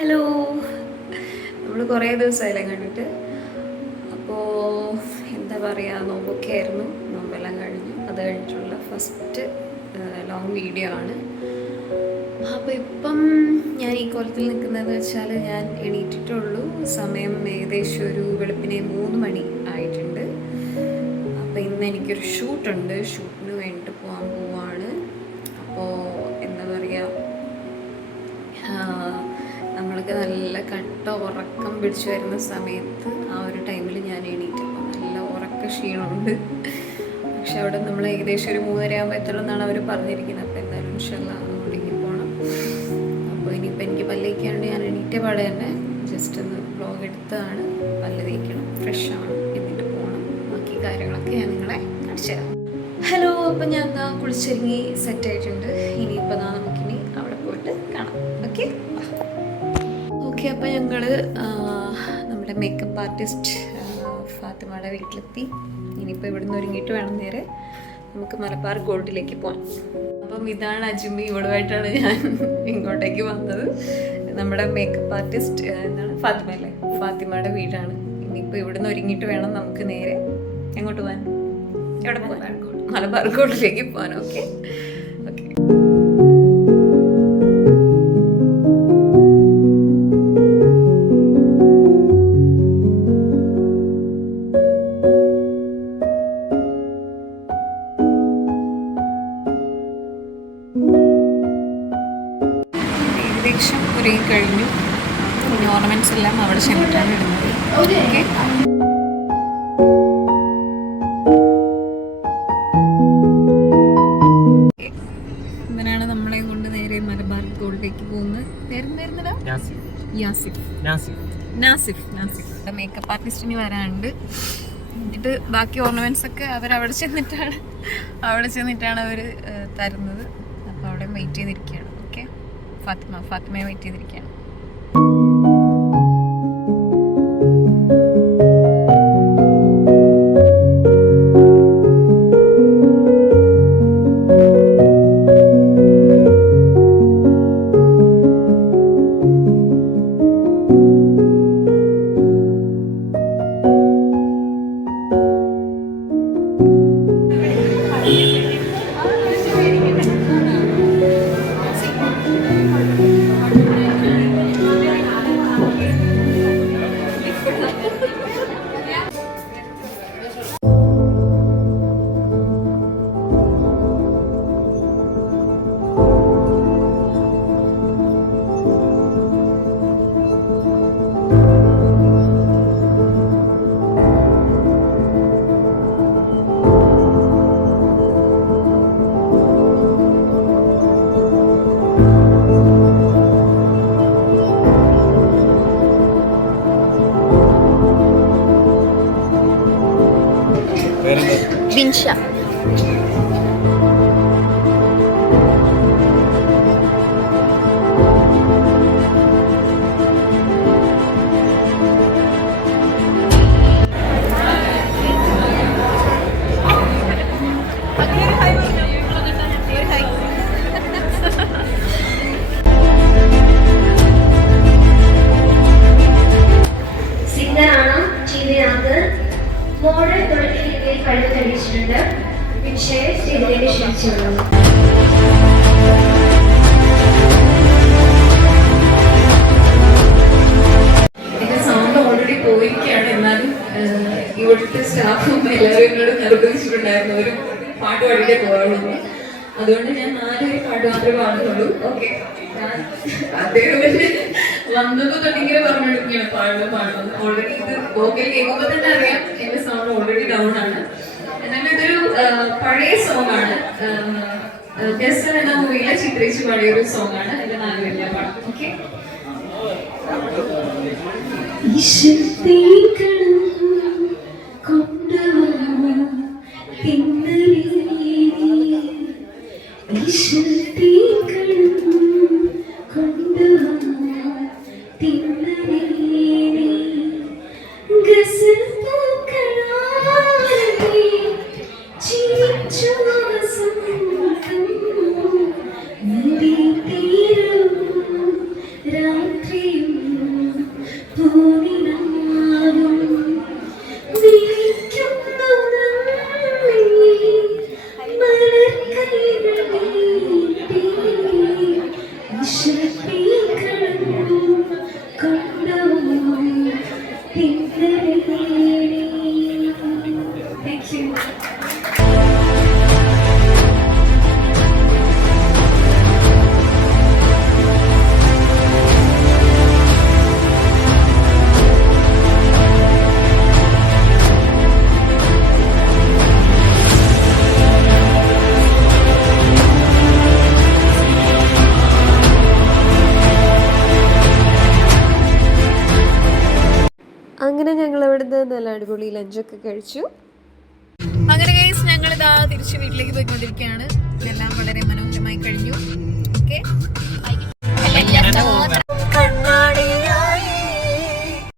Hello, നമ്മൾ കുറേ ദിവസമായില്ലേ കണ്ടിട്ട്. അപ്പോൾ എന്താ പറയുക, നോമ്പൊക്കെ ആയിരുന്നു. നോമ്പെല്ലാം കഴിഞ്ഞു. അത് കഴിഞ്ഞിട്ടുള്ള ഫസ്റ്റ് ലോങ് വീഡിയോ ആണ്. അപ്പോൾ ഇപ്പം ഞാൻ ഈ കോലത്തിൽ നിൽക്കുന്നതെന്ന് വെച്ചാൽ, ഞാൻ എണീറ്റിട്ടുള്ളൂ. സമയം ഏകദേശം ഒരു വെളുപ്പിനെ 3 മണി ആയിട്ടുണ്ട്. അപ്പോൾ ഇന്ന് എനിക്കൊരു ഷൂട്ടുണ്ട്. ഷൂട്ടിന് വേണ്ടിയിട്ട് പോകാൻ പോവാണ്. അപ്പോൾ എന്താ പറയുക, നമ്മൾക്ക് നല്ല കട്ട ഉറക്കം പിടിച്ചു വരുന്ന സമയത്ത് ആ ഒരു ടൈമിൽ ഞാൻ എണീറ്റപ്പോൾ നല്ല ഉറക്ക ക്ഷീണമുണ്ട്. പക്ഷെ അവിടെ നമ്മൾ ഏകദേശം ഒരു 3:30 ആകുമ്പോൾ എത്തണമെന്നാണ് അവർ പറഞ്ഞിരിക്കുന്നത്. അപ്പോൾ എന്തായാലും ഇൻഷാല്ലാ അങ്ങോട്ടേക്ക് പോകണം. അപ്പോൾ ഇനിയിപ്പോൾ എനിക്ക് പല്ലേക്കാണ്ട് ഞാൻ എണീറ്റ പാടെ തന്നെ ജസ്റ്റ് ഒന്ന് വ്ലോഗ് എടുത്തതാണ്. പല്ല് തേക്കണം, ഫ്രഷ് ആണ്, എന്നിട്ട് പോകണം. ബാക്കി കാര്യങ്ങളൊക്കെ ഞാൻ നിങ്ങളെ കാണിച്ചു തരാം. ഹലോ, അപ്പം ഞാൻ എന്താ കുളിച്ചൊരുങ്ങി സെറ്റായിട്ടുണ്ട്. ഇനിയിപ്പോൾ നമുക്കിനി അവിടെ പോയിട്ട് കാണാം. Okay okay. അപ്പോൾ ഞങ്ങൾ നമ്മുടെ മേക്കപ്പ് ആർട്ടിസ്റ്റ് ഫാത്തിമയുടെ വീട്ടിലെത്തി. ഇനിയിപ്പോൾ ഇവിടുന്ന് ഒരുങ്ങിയിട്ട് വേണം നേരെ നമുക്ക് മലബാർ ഗോൾഡിലേക്ക് പോകാൻ. അപ്പം ഇതാണ് അജ്മി. ഇവിടുമായിട്ടാണ് ഞാൻ ഇങ്ങോട്ടേക്ക് വന്നത്. നമ്മുടെ മേക്കപ്പ് ആർട്ടിസ്റ്റ് എന്താണ് ഫാത്തിമ അല്ലേ, ഫാത്തിമയുടെ വീടാണ്. ഇനിയിപ്പോൾ ഇവിടുന്ന് ഒരുങ്ങിയിട്ട് വേണം നമുക്ക് നേരെ എങ്ങോട്ട് പോകാൻ? എവിടെ പോകാൻ? മലബാർ ഗോൾഡിലേക്ക് പോകാൻ. Okay okay. ഏകദേശം കുറേ കഴിഞ്ഞു. പിന്നെ ഓർണമെൻറ്റ്സ് എല്ലാം അവിടെ ചെന്നിട്ടാണ് ഇടുന്നത്. ഓക്കെ, ഇതിനാണ് നമ്മളെ കൊണ്ട് നേരെ മലബാർ ഗോൾഡിലേക്ക് പോകുന്നത്. പേരെന്തായിരുന്നടാ? നാസിഫ്. മേക്കപ്പ് ആർട്ടിസ്റ്റിന് വരാനുണ്ട്. എന്നിട്ട് ബാക്കി ഓർണമെന്റ്സ് ഒക്കെ അവരവിടെ ചെന്നിട്ടാണ് അവർ തരുന്നത്. അപ്പോൾ അവിടെ വെയിറ്റ് ചെയ്തിരിക്കുകയാണ്. ഓക്കെ, ഫാത്തിമയെ വെയിറ്റ് ചെയ്തിരിക്കുകയാണ്. വിൻഷ. സിംഗറാണ് ചീതയാക്ക്. മോഡൽ തുടങ്ങിയ രീതിയിൽ കഴിവ് തെളിയിച്ചിട്ടുണ്ട്. വിൻഷയെ സ്റ്റേജിലേക്ക് ക്ഷണിച്ചുള്ളൂ. എൻ്റെ സൗണ്ട് ഓൾറെഡി പോയിരിക്കുകയാണ്. എന്നാലും ഇവിടുത്തെ സ്റ്റാഫും എല്ലാവരും എന്നോട് നിർബന്ധിച്ചിട്ടുണ്ടായിരുന്നു ഒരു പാട്ട് പാടിയിട്ടേ പോകാറുള്ളൂ. അതുകൊണ്ട് ഞാൻ 4 പാട്ട് മാത്രമേ പാടുന്നുള്ളൂ. ഓക്കെ, അദ്ദേഹം വന്നത് തൊട്ടിങ്ങനെ പറഞ്ഞെടുക്കുകയാണ് പാടുന്നത്. ഓൾറെഡി ഇത് വോക്കൽ കേൾക്കുമ്പോൾ തന്നെ അറിയാം എൻ്റെ സൗണ്ട് ഓൾറെഡി ഡൗൺ ആണ്. എന്നാലും ഇതൊരു പഴയ സോങ് ആണ്. ജസ്റ്റ് എന്ന മൂവിയിലെ ചിത്രിച്ച് പാടിയൊരു സോങ് ആണ്. എൻ്റെ 4 വലിയ പാടാം. ഓക്കെ. രാത്രി Thank you. അങ്ങനെ ഞങ്ങൾ ഇവിടുന്ന് നല്ല അടിപൊളി ലഞ്ചൊക്കെ കഴിച്ചു. അങ്ങനെ ഗൈസ് ഞങ്ങൾ ഇതാ തിരിച്ച് വീട്ടിലേക്ക് പോയിക്കൊണ്ടിരിക്കുകയാണ്. ഇതെല്ലാം വളരെ മനോഹരമായി കഴിഞ്ഞു. ഓക്കെ.